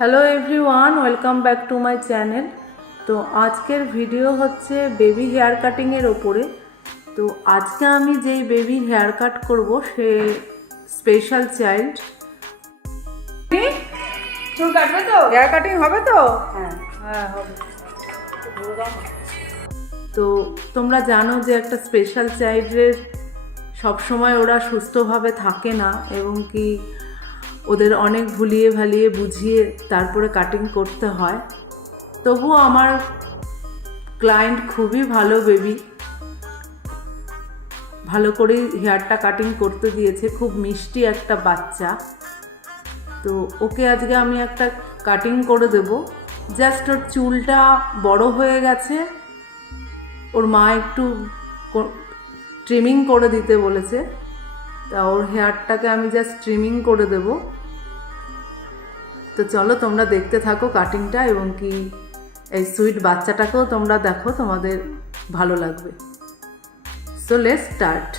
Hello everyone, welcome back to my channel. তো আজকের video হচ্ছে বেবি হেয়ার কাটিংয়ের ওপরে। তো আজকে আমি যেই বেবি হেয়ার কাট করব সে স্পেশাল চাইল্ড। চুল কাটবে তো? হেয়ার কাটিং হবে তো? হ্যাঁ হ্যাঁ হবে। তো তোমরা জানো যে একটা স্পেশাল চাইল্ডের সবসময় ওরা সুস্থভাবে থাকে না, এবং কি ওদের অনেক ভুলিয়ে ভালিয়ে বুঝিয়ে তারপরে কাটিং করতে হয়। তবুও আমার ক্লায়েন্ট খুবই ভালো, বেবি ভালো করেই হেয়ারটা কাটিং করতে দিয়েছে। খুব মিষ্টি একটা বাচ্চা। তো ওকে আজকে আমি একটা কাটিং করে দেব। জাস্ট ওর চুলটা বড় হয়ে গেছে, ওর মা একটু ট্রিমিং করে দিতে বলেছে। তা ওর হেয়ারটাকে আমি জাস্ট ট্রিমিং করে দেব। তো চলো তোমরা দেখতে থাকো কাটিংটা, এবং কি এই সুইট বাচ্চাটাকেও তোমরা দেখো, তোমাদের ভালো লাগবে। So let's start.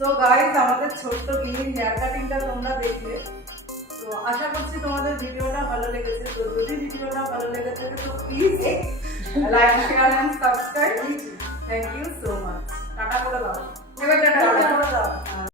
So guys, আমাদের ছোট্ট মিনি হেয়ার কাটিংটা তোমরা দেখলে, তো আশা করছি তোমাদের ভিডিওটা ভালো লেগেছে। তো যদি ভিডিওটা ভালো লেগে থাকে তো please like, share and subscribe. Thank you so much. Tata করে দাও। এবার টাটা টাটা করে দাও।